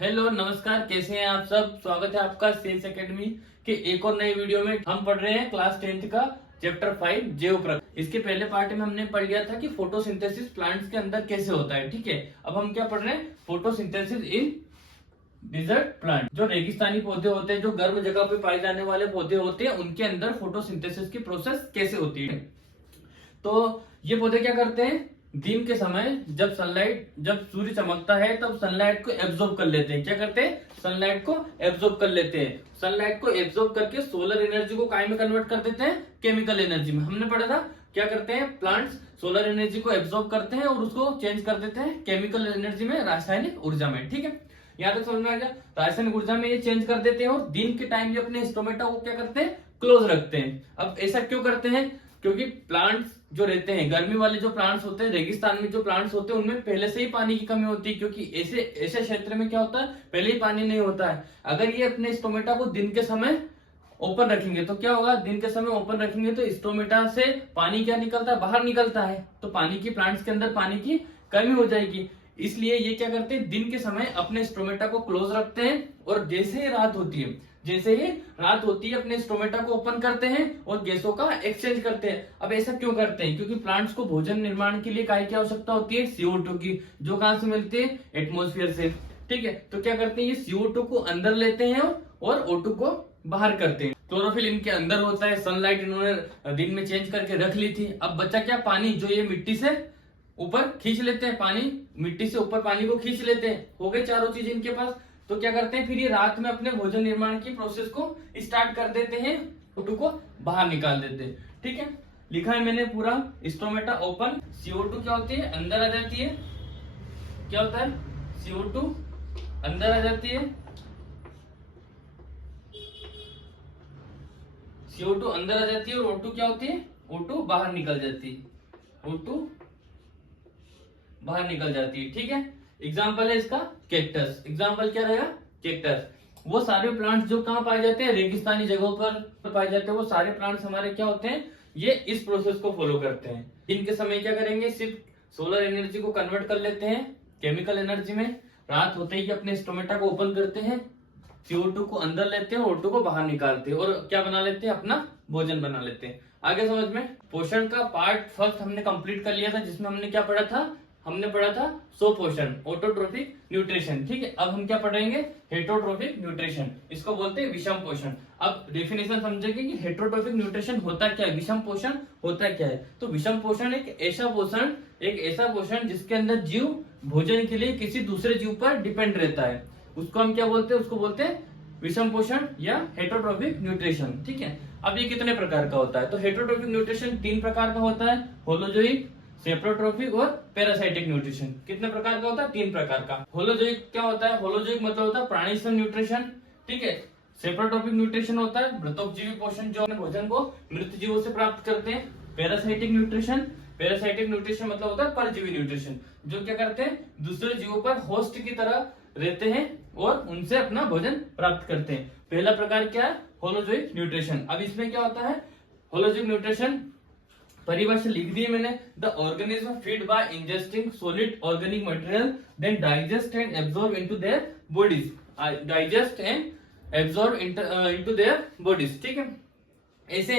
Hello नमस्कार, कैसे हैं आप सब। स्वागत है आपका सेल्स एकेडमी के एक और नए वीडियो में। हम पढ़ रहे हैं क्लास 10th का चैप्टर 5 जैव प्रक्रिया। इसके पहले पार्ट में हमने पढ़ लिया था कि फोटोसिंथेसिस प्लांट्स के अंदर कैसे होता है। ठीक है, अब हम क्या पढ़ रहे हैं, फोटोसिंथेसिस इन डिजर्ट प्लांट। जो रेगिस्तानी पौधे होते हैं, जो गर्म जगह पे पाए जाने वाले पौधे होते हैं, उनके अंदर फोटोसिंथेसिस की प्रोसेस कैसे होती है। तो ये पौधे क्या करते हैं, दिन के समय जब सूर्य चमकता है तब सनलाइट को एब्जॉर्ब कर लेते हैं। क्या करते हैं, सनलाइट को एब्जॉर्ब कर लेते हैं। सनलाइट को एब्जॉर्ब करके सोलर एनर्जी को काय में कन्वर्ट कर देते हैं, केमिकल एनर्जी में। हमने पढ़ा था क्या करते हैं, प्लांट्स सोलर एनर्जी को एब्जॉर्ब करते हैं और उसको चेंज कर देते हैं केमिकल एनर्जी में, रासायनिक ऊर्जा में। ठीक है, यहाँ तक समझ में आ गया। रासायनिक ऊर्जा में ये चेंज कर देते हैं और दिन के टाइम ये अपने स्टोमेटा को क्या करते हैं, क्लोज रखते हैं। अब ऐसा क्यों करते हैं, क्योंकि प्लांट्स जो रहते हैं, गर्मी वाले जो प्लांट्स होते हैं, रेगिस्तान में जो प्लांट्स होते हैं, उनमें पहले से ही पानी की कमी होती है। क्योंकि ऐसे क्षेत्र में क्या होता है, पहले ही पानी नहीं होता है। अगर ये अपने स्टोमेटा को दिन के समय ओपन रखेंगे तो क्या होगा, दिन के समय ओपन रखेंगे तो स्टोमेटा से पानी क्या निकलता है, बाहर निकलता है। तो पानी की, प्लांट्स के अंदर पानी की कमी हो जाएगी। इसलिए ये क्या करते हैं, दिन के समय अपने स्टोमेटा को क्लोज रखते हैं और जैसे ही रात होती है अपने स्टोमेटा को ओपन करते हैं और गैसों का एक्सचेंज करते हैं। अब ऐसा क्यों करते हैं, क्योंकि प्लांट्स को भोजन निर्माण के लिए काय की आवश्यकता होती है, CO2 की, जो कहां से मिलती है, एटमोस्फियर से। ठीक है, तो क्या करते हैं, ये CO2 को अंदर लेते हैं और O2 को बाहर करते हैं। क्लोरोफिल इनके अंदर होता है, सनलाइट इन्होंने दिन में चेंज करके रख ली थी। अब बचा क्या, पानी, जो ये मिट्टी से ऊपर खींच लेते हैं, पानी मिट्टी से ऊपर पानी को खींच लेते हैं। हो गए चारों चीज इनके पास। तो क्या करते हैं, फिर ये रात में अपने भोजन निर्माण की प्रोसेस को स्टार्ट कर देते हैं, O2 को बाहर निकाल देते हैं। ठीक है, लिखा है मैंने पूरा, स्टोमेटा ओपन, CO2 क्या होती है, अंदर आ जाती है। क्या होता है, CO2 अंदर आ जाती है, CO2 अंदर आ जाती है और O2 क्या होती है, O2 बाहर निकल जाती है, O2 बाहर निकल जाती है। ठीक है, एग्जाम्पल है इसका कैक्टस। एग्जाम्पल क्या रहेगा, कैक्टस। वो सारे प्लांट्स जो कहाँ पाए जाते हैं, रेगिस्तानी जगहों पर पाए जाते हैं, वो सारे प्लांट्स हमारे क्या होते हैं, ये इस प्रोसेस को फॉलो करते हैं। दिन के समय क्या करेंगे, सिर्फ सोलर एनर्जी को कन्वर्ट कर लेते हैं केमिकल एनर्जी में। रात होते ही अपने स्टोमेटा को ओपन करते हैं, CO2 को अंदर लेते हैं, O2 को बाहर निकालते हैं और क्या बना लेते हैं, अपना भोजन बना लेते हैं। आगे समझ में। पोषण का पार्ट फर्स्ट हमने कंप्लीट कर लिया था, जिसमें हमने क्या पढ़ा था, हमने पढ़ा था स्वपोषण, ऑटोट्रोफिक न्यूट्रिशन। ठीक है, अब हम क्या पढ़ेंगे, हेटरोट्रोफिक न्यूट्रिशन। इसको बोलते हैं विषम पोषण। अब डेफिनेशन समझेंगे कि हेटरोट्रोफिक न्यूट्रिशन होता क्या है, विषम पोषण होता क्या है। तो विषम पोषण एक ऐसा पोषण जिसके अंदर जीव भोजन के लिए किसी दूसरे जीव पर डिपेंड रहता है, उसको हम क्या बोलते हैं, उसको बोलते हैं विषम पोषण या हेटरोट्रोफिक न्यूट्रिशन। ठीक है, अब ये कितने प्रकार का होता है, तो हेटरोट्रोफिक न्यूट्रिशन 3 प्रकार का होता है, होलोजोइक, सेप्रोट्रोफिक और पैरासाइटिक न्यूट्रिशन। कितने प्रकार का होता है, 3 प्रकार का। होलोजोइक क्या होता है, होलोजोइक मतलब होता है प्राणी स्तन न्यूट्रिशन। ठीक है, सेप्रोट्रोफिक न्यूट्रिशन होता है मृतोपजीवी पोषण, जो अपने भोजन को मृत जीवों से प्राप्त करते हैं। पैरासाइटिक न्यूट्रिशन मतलब होता है परजीवी न्यूट्रिशन, जो क्या करते हैं, दूसरे जीवों पर होस्ट की तरह रहते हैं और उनसे अपना भोजन प्राप्त करते हैं। पहला प्रकार क्या है, होलोजोइक न्यूट्रिशन। अब इसमें क्या होता है, होलोजोइक न्यूट्रिशन परिभाषा लिख दी है मैंने, the organism feed by ingesting solid organic material then digest and absorb into their bodies, ठीक है। ऐसे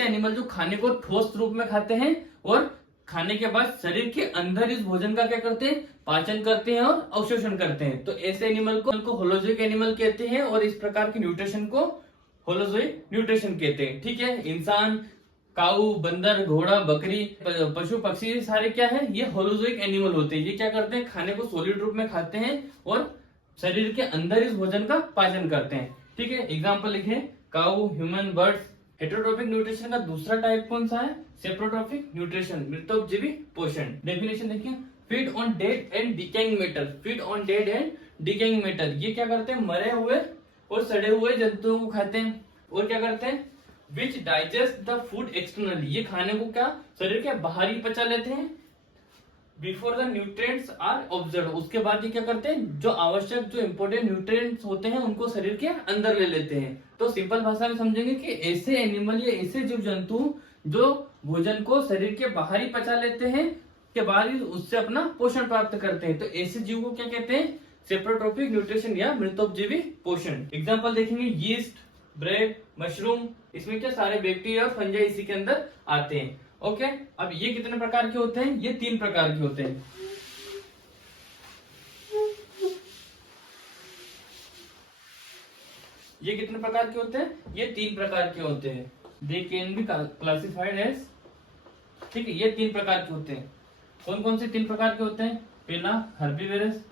एनिमल जो खाने को ठोस रूप में खाते हैं और खाने के बाद शरीर के अंदर इस भोजन का क्या करते हैं, पाचन करते हैं और अवशोषण करते हैं। तो ऐसे एनिमल को होलोजोइक एनिमल कहते हैं और इस प्रकार के न्यूट्रिशन को होलोजोइक न्यूट्रिशन कहते हैं। ठीक है, इंसान, काऊ, बंदर, घोड़ा, बकरी, पशु पक्षी, ये सारे क्या है, ये होलोजोइक एनिमल होते हैं। ये क्या करते हैं, खाने को सॉलिड रूप में खाते हैं और शरीर के अंदर इस भोजन का पाचन करते हैं। ठीक है, एग्जाम्पल लिखे, काऊ, ह्यूमन, बर्ड्स। हेटरोट्रोफिक न्यूट्रिशन का दूसरा टाइप कौन सा है, सेप्रोट्रोफिक न्यूट्रिशन, मृतोपजीवी पोषण। डेफिनेशन देखिए, feed on dead and decaying matter, feed on dead and decaying matter. ये क्या करते हैं, मरे हुए और सड़े हुए जंतुओं को खाते हैं और क्या करते हैं, विच डाइजेस्ट द फूड एक्सटर्नली, ये खाने को क्या शरीर के बाहर ही पचा लेते हैं। Before the nutrients are observe, उसके बाद ये क्या करते हैं, जो आवश्यक, जो इंपोर्टेंट न्यूट्रिएंट्स होते हैं उनको शरीर के अंदर ले लेते हैं। तो सिंपल भाषा में समझेंगे कि ऐसे एनिमल या ऐसे जीव जंतु जो भोजन को शरीर के बाहर ही पचा लेते हैं, के बाद ही उससे अपना पोषण प्राप्त करते हैं, तो ऐसे जीव को क्या कहते हैं, सेप्रोट्रोपिक न्यूट्रिशन या मृतोपजीवी पोषण। एग्जाम्पल देखेंगे यीस्ट, ब्रेड, मशरूम, इसमें क्या सारे बैक्टीरिया और फंजाई इसी के अंदर आते हैं। ओके, अब ये कितने प्रकार के होते हैं? ये 3 प्रकार के होते हैं। ये कितने प्रकार के होते हैं? ये 3 प्रकार के होते हैं। They can be classified as, ठीक है, ये 3 प्रकार के होते हैं। कौन कौन से 3 प्रकार के होते हैं? पहला हर्बीवोरस,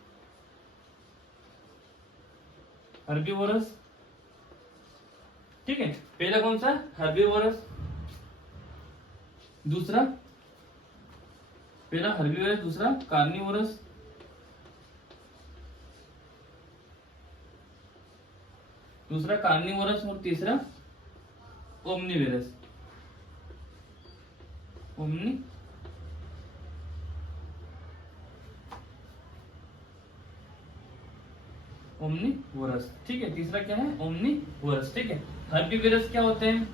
हर्बीवोरस, ठीक है, पहला कौन सा? हर्बीवोरस। दूसरा, पहला हर्बीवोरस, दूसरा कार्निवोरस, दूसरा कार्निवोरस और तीसरा ओमनीवेरस, ओमनीवोरस, ठीक है, तीसरा क्या है? ओमनीवोरस, ठीक है। हर्बीवोरस क्या होते हैं?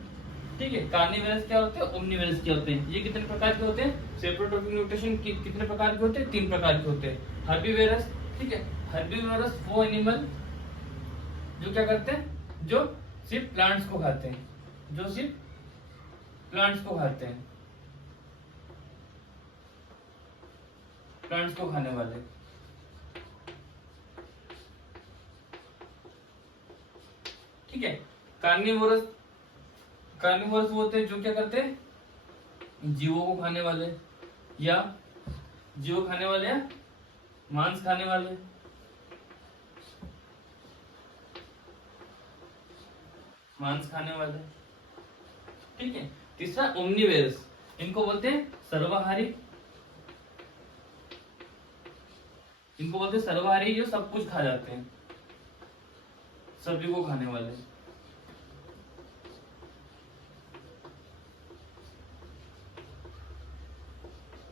ठीक है, कार्निवोरस क्या होते हैं? ओमनीवोरस क्या होते हैं? ये कितने प्रकार के होते हैं? सेप्रोट्रोपिक न्यूट्रिशन कितने प्रकार के होते हैं? 3 प्रकार के होते हैं। हर्बीवोरस, ठीक है, हर्बीवोरस वो एनिमल जो क्या करते हैं? जो सिर्फ प्लांट्स को खाते हैं, जो सिर्फ प्लांट्स को खाते हैं, प्लांट्स को खाने वाले। ठीक है, कार्निवोरस, कार्निवोरस वो होते हैं जो क्या करते हैं? जीवों को खाने वाले, या जीव खाने वाले या मांस खाने वाले। मांस खाने वाले, ठीक है। तीसरा ओमनीवेरस, इनको बोलते हैं सर्वाहारी, इनको बोलते हैं सर्वाहारी, जो सब कुछ खा जाते हैं, सभी को खाने वाले।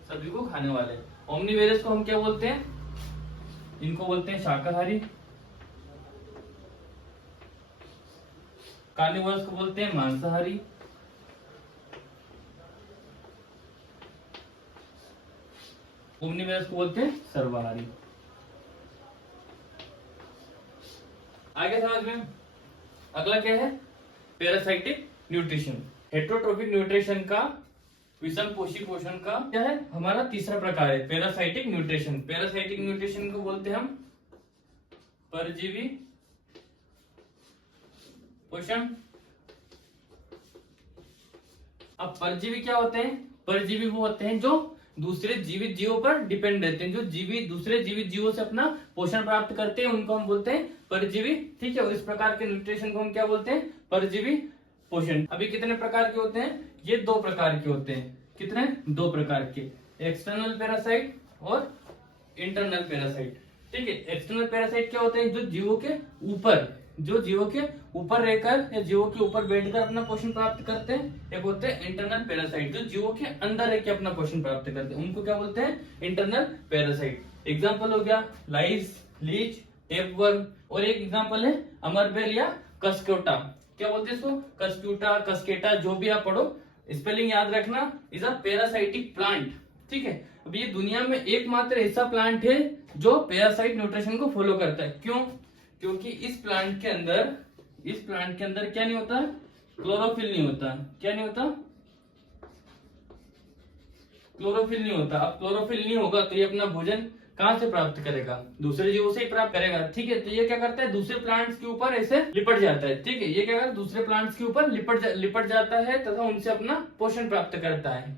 सभी को खाने वाले। ओमनीवेरस को हम क्या बोलते हैं? इनको बोलते हैं शाकाहारी। कार्निवोरस को बोलते हैं मांसाहारी। ओमनीवेरस को बोलते हैं सर्वाहारी। आगे समझ में? अगला क्या है? Parasitic nutrition. हेटरोट्रोपिक न्यूट्रिशन का, विषम पोषी पोषण का क्या है? हमारा तीसरा प्रकार है पैरासाइटिक न्यूट्रिशन। पैरासाइटिक न्यूट्रिशन को बोलते हैं हम परजीवी पोषण। अब परजीवी क्या होते हैं? परजीवी वो होते हैं जो दूसरे जीवित जीवों पर डिपेंड रहते हैं, जो जीवित दूसरे जीवित जीवों से अपना पोषण प्राप्त करते हैं, उनको हम बोलते हैं परजीवी। ठीक है, और इस प्रकार के न्यूट्रिशन को हम क्या बोलते हैं? परजीवी पोषण। अभी कितने प्रकार के होते हैं? ये 2 प्रकार के होते हैं। कितने? 2 प्रकार के, एक्सटर्नल पैरासाइट और इंटरनल पैरासाइट। ठीक है, एक्सटर्नल पैरासाइट क्या होते हैं? जो जीवों के ऊपर, जो जीवों के ऊपर रहकर या जीवों के ऊपर बैठकर अपना पोषण प्राप्त करते हैं। एक होते हैं इंटरनल पैरासाइट, जो जीवों के अंदर रहकर अपना पोषण प्राप्त करते हैं, उनको क्या बोलते हैं? Internal parasite. एग्जाम्पल हो गया लाइस, लीच, टेपवर्म, और एक एग्जाम्पल है अमरबेल या कस्क्योटा। क्या बोलते हैं इसको? कस्क्यूटा, कस्केटा, जो भी आप पढ़ो, स्पेलिंग याद रखना। Is a parasitic plant. ठीक है, अब ये दुनिया में एकमात्र ऐसा प्लांट है जो पैरासाइट न्यूट्रिशन को फॉलो करता है। क्यों? क्योंकि इस प्लांट के अंदर क्या नहीं होता? क्लोरोफिल नहीं होता। क्या नहीं होता? क्लोरोफिल नहीं होता। अब क्लोरोफिल नहीं होगा तो ये अपना भोजन कहां से प्राप्त करेगा? दूसरे जीवों से ही प्राप्त करेगा। ठीक है, तो ये क्या करता है? दूसरे प्लांट्स के ऊपर ऐसे लिपट जाता है। ठीक है, ये क्या करता है? दूसरे प्लांट्स के ऊपर लिपट जाता है तथा उनसे अपना पोषण प्राप्त करता है।